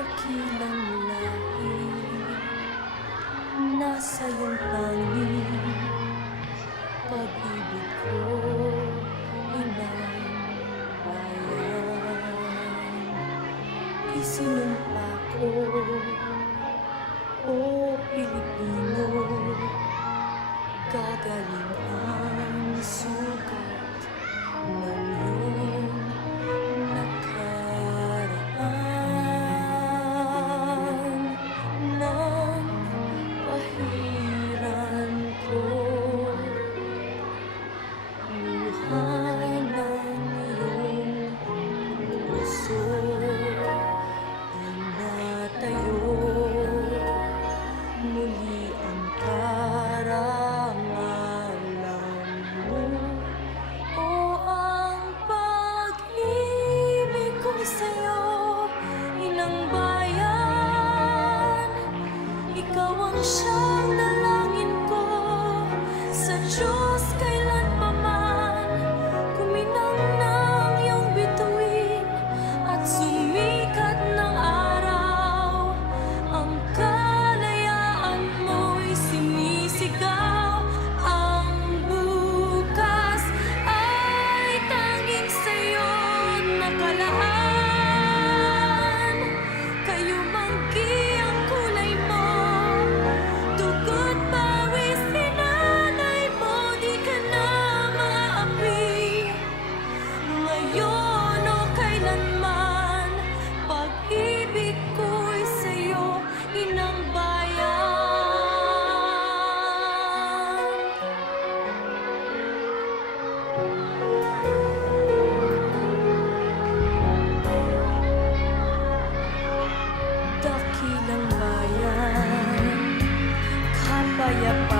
dakilang lahi Nasa iyong tanging pag-ibig ko Inang bayan Isinumpa ko O Pilipino Gagaling ang sukat ng iyong siyang dalangin ko sa Diyos อย่าไป